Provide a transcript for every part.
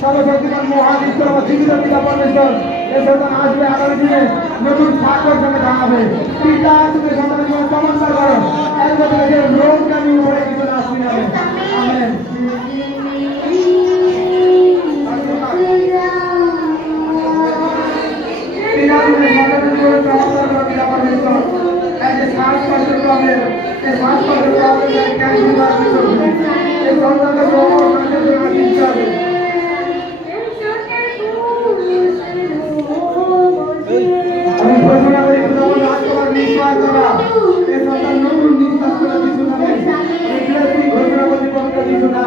সর্বশক্তিমান মহাবিশ্বর জীবিত পিতা পরমেশ্বর এ সন্তান আসবে আগামী দিনে নতুন সাক্ষর সঙ্গে দাঁড়াবে। পিতা তুমি সন্তানের জীবন চমৎকার করো, একবার রোগ আমি উপরে কিছু না আসবি না। আমেন। পিতা তুমি সন্তানের জীবন চমৎকার করো পিতা পরমেশ্বর। এই যে শ্বাসকষ্টের প্রবলেম, এই শ্বাসকষ্টের প্রবলেম ক্যান্সার এই সন্তানকে বড় সংসার দিতে হবে। আমি ঘোষণা করি তোমার নিঃশ্বাস করা এই সন্তান নতুন নিঃশ্বাস করে কিছু নামে এই ঘোষণা করি পত্র কিছু না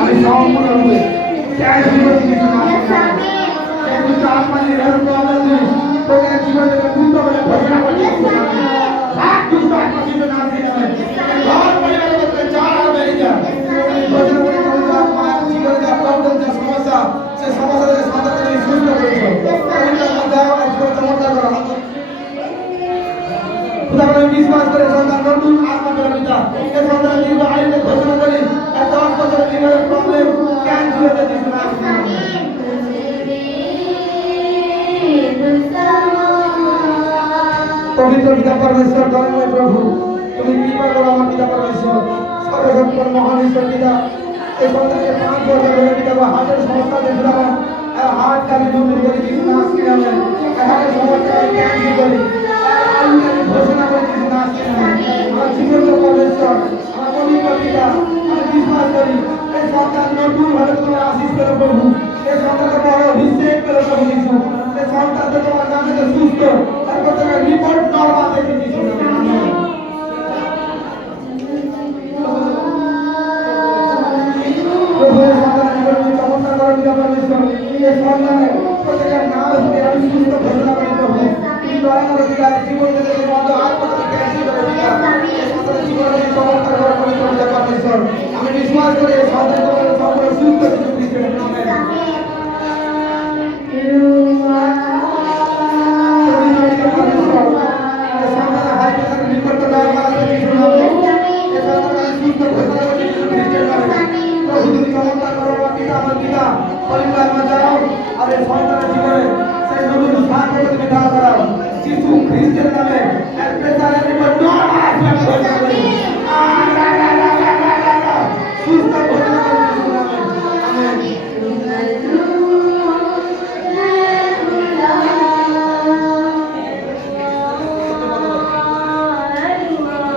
আমি সম্পূর্ণরূপে তোকে জীবনে দ্রুত বলে ঘোষণা করছি দুষ্ট আত্মচিত না দিয়ে ঘর পরিবারের মধ্যে চার বেরিয়ে যা ঘোষণা করে মা জীবনে যা প্রবলেম যা সমস্যা সে সমস্যা থেকে সন্তানকে সুস্থ করেছো চমৎকার করা খুদাকে বিশ্বাস করে সন্তান নতুন আত্মা পেল পিতা এ সন্তান দীর্ঘ আয়ুতে ঘোষণা করি 10 বছরের জীবনের প্রবলেম ক্যান্সেল হয়ে যেতে না পবিত্র পিতা পরমেশ্বর দয়াময় প্রভু তুমি কৃপা করো আমার পিতা পরমেশ্বর সর্বশক্তিমান মহান ঈশ্বর পিতা এই সন্তানকে 5 বছর ধরে পিতা হার্টের সমস্যা দেখলাম আর হার্ট আমি নতুন করে কিছু না আসছে না হার্টের সমস্যা ক্যান্সেল করি আমি ঘোষণা করে কিছু না আসছে না আমার জীবন পরমেশ্বর আমার পবিত্র পিতা আমি বিশ্বাস করি এই সন্তান নতুন ভাবে তোমার আশীষ করো প্রভু এই সন্তানকে বড় অভিষেক করো প্রভু যিশু এই সন্তানকে তোমার নামে সুস্থ তারপর তোমার রিপোর্ট নরমাল দেখে যিশু প্রভু এই সন্তানের জীবনে চমৎকার করো পিতা পরমেশ্বর এই সন্তানের প্রত্যেকের নাম ধরে আমি সুস্থ ঘোষণা করি প্রভু তুমি দয়া করো পিতা জীবন থেকে বন্ধ আত্মাকে ক্যান্সেল করে পিতা এই সন্তানের জীবনে চমৎকার করো পবিত্র পিতা পরমেশ্বর আমি বিশ্বাস করি এই সন্তান তোমার সম্পূর্ণ সুস্থ কিছু খ্রিস্টের নামে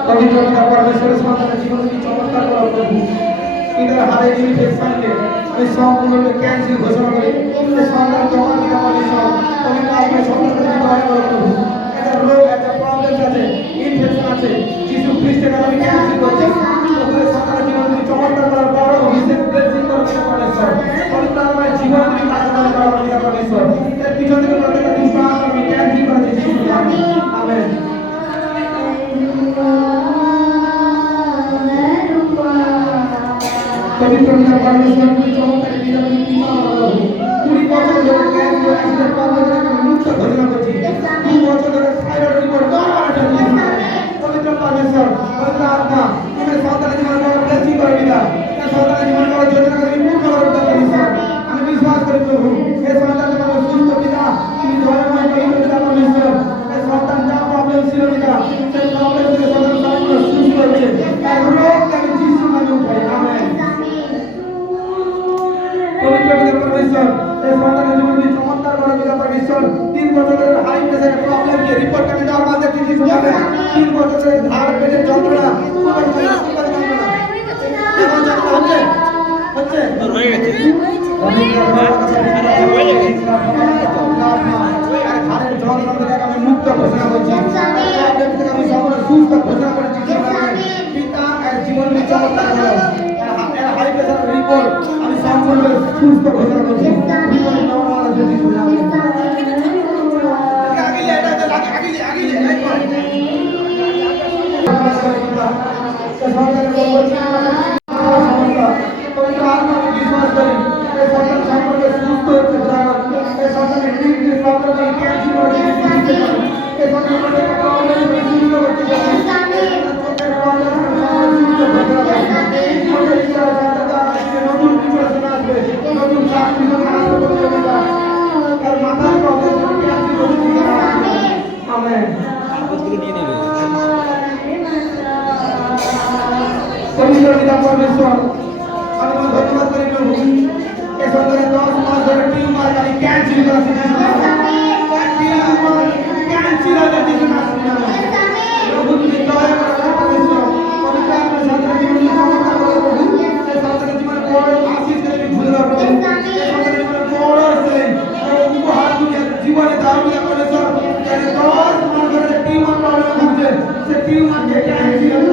পবিত্র পিতা পরমেশ্বরের সন্তানের জীবনে তুমি চমৎকার করো প্রভু পিতার হাতে ইনফেকশনকে আমি সম্পূর্ণরূপে ক্যান্সেল ঘোষণা করি এই সন্তান তোমার পিতা পরমেশ্বর পবিত্র আত্মার সন্তানকে তুমি দয়া করো প্রভু একটা রোগ একটা প্রবলেম আছে ইনফেকশন আছে যিশু খ্রিস্টের নামে আমি ক্যান্সেল করছি তোমার সন্তানের জীবনে তুমি চমৎকার করো বড় অভিষেক ব্লেসিং করো পিতা পরমেশ্বর পবিত্র আত্মার জীবনে তুমি কার্যকর করো পিতা পরমেশ্বর এর পিছন থেকে প্রত্যেকটা দুষ্ট আত্মা আমি ক্যান্সেল করেছি যিশুর নামে আমেন। পবিত্র পিতা পরমেশ্বর তুমি চমৎকার পিতা তুমি কৃপা করো 20 বছর ধরে ক্যান্সার অ্যাক্সিডেন্ট প্রবলেম থেকে আমি মুক্ত ঘোষণা করছি 2 বছর ধরে থাইরয়েড রিপোর্ট নরমাল পবিত্র পরমেশ্বর পবিত্র আত্মা তুমি সন্তানের জীবন বড় ব্লেসিং করো পিতা এই সন্তানের জীবন বড় যোজনা করে পূর্ণ করো পিতা পরমেশ্বর আমি বিশ্বাস করি প্রভু এই সন্তান তোমার সুস্থ পিতা তুমি দয়াময় পবিত্র পিতা পরমেশ্বর এই সন্তান যা প্রবলেম ছিল পিতা সেই প্রবলেম থেকে সন্তান সম্পূর্ণ সুস্থ হয়েছে তার রোগ আমি যিশুর নামে উঠাই আমেন। পবিত্র পিতা পরমেশ্বর এই সন্তানের জীবনে চমৎকার করো পিতা পরমেশ্বর 3 বছরের হাই প্রেসারের প্রবলেম কে রিপোর্ট আমি নরমাল দেখছি যিশু নামে 3 বছরের ধার পেটের যন্ত্রণা হচ্ছে হয়ে গেছে ধারের যন্ত্রণা থেকে আমি মুক্ত ঘোষণা করছি প্রবলেম থেকে আমি সম্পূর্ণ সুস্থ ঘোষণা করছি পিতা জীবন চমৎকার করো হাই প্রেসার উপর আমি সম্পূর্ণ সুস্থ ঘোষণা করছি জীবন নেওয়ার মালা যদি শুনে আমি বিশ্বাস করি এই সন্তান সম্পর্কে সুস্থ হচ্ছে এই সন্তানের কিডনি প্রবলেম ক্যান্সার হচ্ছে এই সন্তানকে প্রবলেম সুস্থ করতে চোখের প্রবলেম সুস্থ করতে নতুন প্রিপারেশন আসবে নতুন চাকরি আসবে প্রতিযোগিতা আর মাথার প্রবলেম ক্যান্সার হচ্ছে আমেন পবিত্র পিতা পরমেশ্বর আমি ধন্যবাদ করি প্রভু এই সন্তানের 10 মাস ধরে টিউমার খালি ক্যান্সার করেছে ক্যান্সার হয়েছে প্রভু তুমি দয়া করে পরমেশ্বর পবিত্র আত্মার সন্তানের জীবনে চমৎকার করে প্রভু এই সন্তানের জীবনে বড় আশীষ করে তুমি ভুলে দাও প্রভু এই সন্তানের জীবনে বড় সেই উপহার তুমি জীবনে দাও পরমেশ্বর 10 মাস ধরে টিউমার প্রবলেম ভুগছে সে টিউমারকে ক্যান্সার জীবনে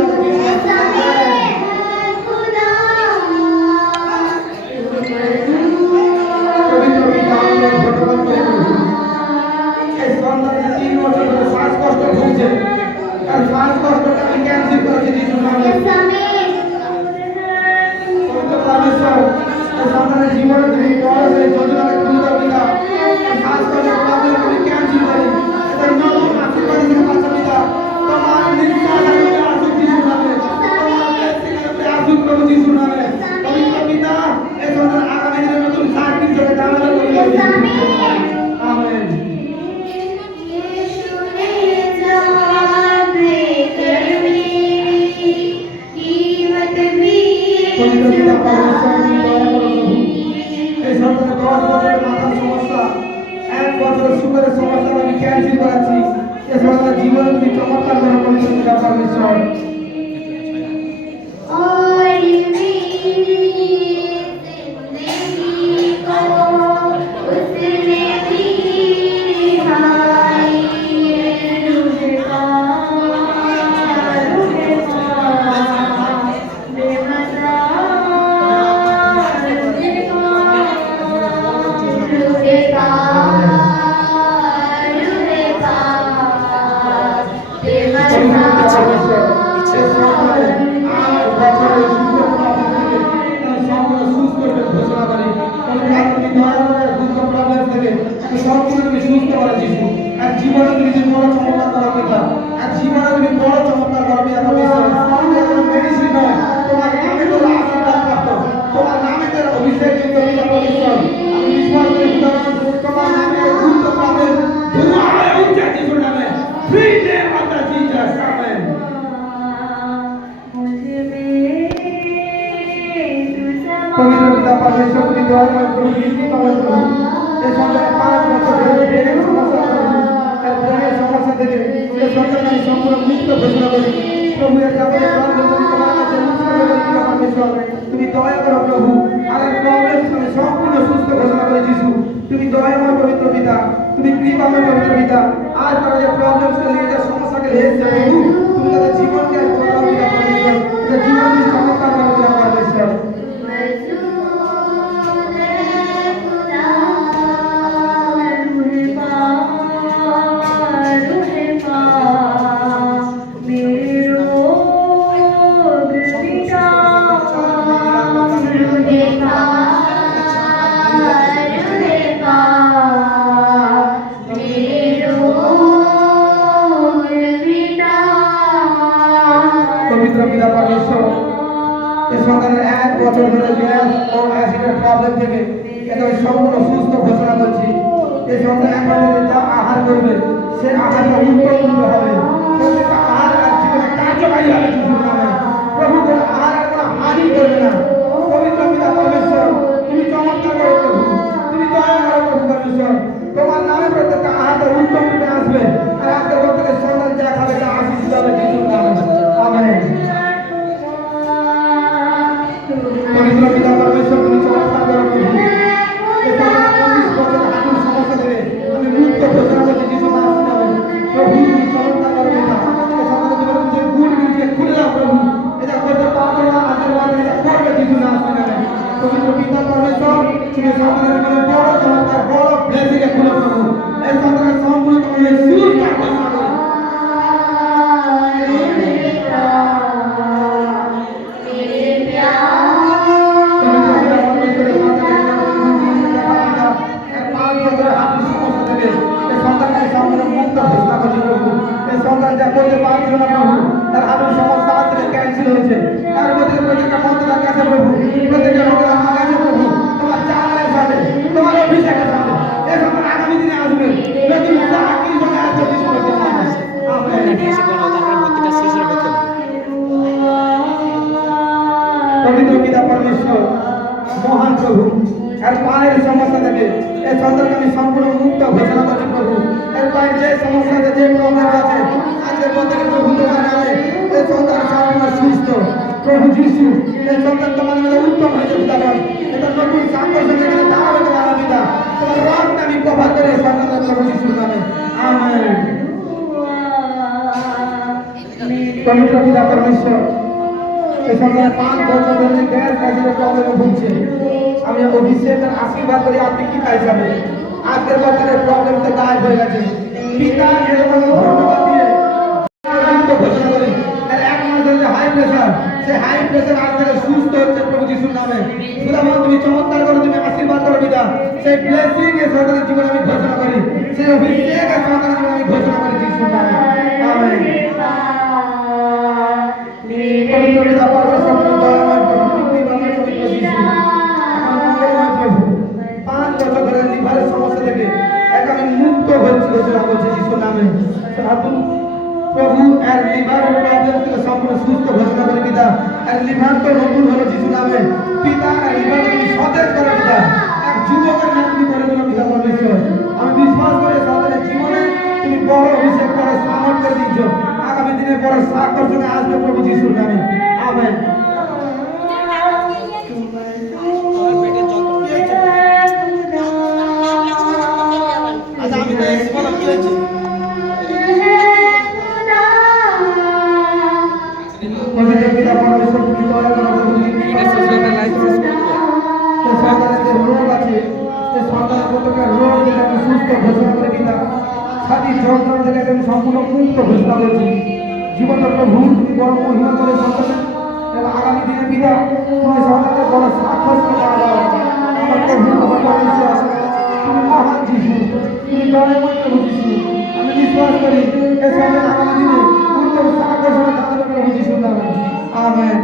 তুমি বড় সেই যোজনাকে খুলে দাও পিতা শ্বাস কষ্টের প্রবলেম তুমি ক্যান্সেল করি এটা নতুন আশীর্বাদ থেকে বাঁচা পিতা তোমার নিঃশ্বাস থেকে আসুক যিশু নামে তোমার ব্যক্তিগত আসুক প্রভু যিশু নামে পবিত্র পিতা এই সন্তান আগামী দিনে নতুন চাকরি হিসেবে দাঁড়াতে করি আমেন পবিত্র পিতা পরমেশ্বর তুমি দয়া করো প্রভু এই সন্তানের 10 বছরের মাথার সমস্যা 1 বছরের সুগারের সমস্যা আমি ক্যান্সেল করাচ্ছি এই সন্তানের জীবনে তুমি চমৎকার করে পবিত্র পিতা পরমেশ্বর জীবনে তুমি যে বড় চমৎকার করা পিতা আর জীবনে তুমি বড় চমৎকার করা পিতা মেডিসিন নয় তোমার নামে তো আশীর্বাদ প্রাপ্ত তোমার নামে তো অভিষেক যুক্ত পিতা পরমেশ্বর আমি বিশ্বাস করি তোমার নামে গুরুত্ব পাবেন তোমার উচ্চা যিশুর নামে free name of the Jesus amen পবিত্র পিতা পরমেশ্বর তুমি দয়াময় প্রভু কৃষ্ণ পালন করুন এই সন্তানের 5 বছর ধরে ব্রেনের সমস্যা আর ব্রেনের সমস্যা থেকে এই সন্তানকে সম্পূর্ণ মুক্ত ঘোষণা করি প্রভু এর যাবতীয় প্রবলেম তুমি তোমার কাছে মুক্ত করে দিতে পরমেশ্বর তুমি দয়া করো প্রভু আর এই প্রবলেম তুমি সম্পূর্ণ সুস্থ ঘোষণা করে যিশু তুমি দয়াময় পবিত্র পিতা তুমি কৃপাময় পবিত্র পিতা আর তারা যে প্রবলেমসকে নিয়ে যে সমস্যাকে হেসছে প্রভু তুমি তাদের জীবনকে আর বদলাও পিতা পরমেশ্বর তাদের জীবনকে চমৎকার করো পিতা পরমেশ্বর পবিত্র পিতা পরমেশ্বর এই সন্তানের 1 বছর ধরে গ্যাস ও অ্যাসিডের প্রবলেম থেকে এটা সম্পূর্ণ সুস্থ ঘোষণা করছি এই সন্তান এখন থেকে যা আহার করবে সে আহারটা উত্তম হবে প্রত্যেকটা আহার আর জীবনে কার্যকারী হবে যিশুর নামে প্রভু কোনো আহার আর কোনো হানি করবে না পবিত্র পিতা পরমেশ্বর তুমি চমৎকার করো প্রভু তুমি দয়া করো প্রভু পরমেশ্বর তোমার নামে প্রত্যেকটা আহারটা উত্তম রূপে আসবে আর আজকের প্রত্যেকের সন্তান যা খাবে তা আশীষ হবে যিশুর নামে আমেন পবিত্র পিতা পরমেশ্বর তুমি চমৎকার করো প্রভু এই সন্তানের 25 বছর হাঁটুর সমস্যা থেকে আমি মুক্ত ঘোষণা করছি যিশুর নামে প্রভু তুমি চমৎকার করো পিতা এই সন্তানের জীবনে যে গুণ খুলে পরমেশ্বর তুমি সন্তানের জীবনে বড় চমৎকার বড় ব্লেসিং এ খুলে প্রভু এই সন্তানের সম্পূর্ণ তুমি সুস্থ ঘোষণা করো সন্তান যা করতে পারছিল না প্রভু তার আলুর সমস্যা আজ থেকে ক্যান্সেল হয়েছে তার মধ্যে প্রত্যেকটা মন্ত্রণার কাছে প্রভু প্রত্যেকটা লোকের আমার কাছে প্রভু তোমার চালের সাথে তোমার অভিষেকের সাথে এই সন্তান আগামী দিনে আসবে নতুন চাকরির জন্য আসছে পবিত্র পিতা পরমেশ্বর মহান প্রভু এর পায়ের সমস্যা থেকে এই সন্তানকে আমি সম্পূর্ণ মুক্ত ঘোষণা করছি প্রভু এর পায়ের যে সমস্যা আছে যে প্রবলেম আছে আজকের পর থেকে প্রভু তোমার নামে এই সন্তান সম্পূর্ণ সুস্থ প্রভু যিশু এই সন্তান তোমার নামে উত্তম হয়েছে পিতাগণ এটা নতুন সাংগঠনিক এখানে দাঁড়াবে তোমার পিতা তোমার রক্ত আমি কভার করে সন্তান প্রভু যিশুর নামে আমেন পবিত্র পিতা পরমেশ্বর এই সন্তান 5 বছর ধরে গ্যাস অ্যাসিডের প্রবলেমে ভুগছে আমি অভিষেকের আশীর্বাদ করি আপনি কি পাইছেন আজকের বছরের প্রবলেম তো গায়েব হয়ে গেছে পিতা এরকম ধন্যবাদ দিয়ে ঘোষণা করি আর এক মাস ধরে হাই প্রেসার সেই হাই প্রেসার আজ থেকে সুস্থ হচ্ছে প্রভু যিশুর নামে খুদাবন্দ তুমি চমৎকার করে তুমি আশীর্বাদ করো পিতা সেই ব্লেসিং এর সন্তানের জীবনে আমি ঘোষণা করি সেই অভিষেকের সন্তানের জীবনে আমি ঘোষণা করি যিশুর নামে আমেন পবিত্র পিতা পরমেশ্বর দয়াময় প্রভু কৃপাময় পবিত্র যিশু লিভারের সমস্যা থেকে এক আমি মুক্ত হচ্ছি ঘোষণা করছি যিশুর নামে প্রভু এর লিভারের প্রবলেম থেকে সম্পূর্ণ সুস্থ ঘোষণা করে পিতা এর লিভার তো নতুন হলো যিশুর নামে পিতা এর লিভার তুমি সতেজ করো পিতা এক যুবকের নাম তুমি করে দিল পিতা পরমেশ্বর আমি বিশ্বাস করে সন্তানের জীবনে তুমি বড় অভিষেক বড় সামর্থ্য দিচ্ছ আগামী দিনে বড় আকর্ষণে আসবে প্রভু যিশুর নামে আমেন পবিত্র পিতা পরমেশ্বর তুমি দয়া করো রোগ আছে সন্তানের প্রত্যেকের রোগ থেকে আমি সুস্থ ঘোষণা করে পিতা ছাতির যন্ত্রণা থেকে আমি সম্পূর্ণ মুক্ত ঘোষণা করছি জীবন প্রভু তুমি বড় মহিমা করে সন্তানের এবং আগামী দিনে পিতা তুমি সন্তানকে বড় সাক্ষর করে আমার প্রভু আমার পরমেশ্বর তুমি মহান যিশু তুমি দয়াময় প্রভু যিশু আমি বিশ্বাস করি এই সন্তান আগামী দিনে উত্তম সাক্ষর করে দাঁড়াবে প্রভু যিশুর নামে আমেন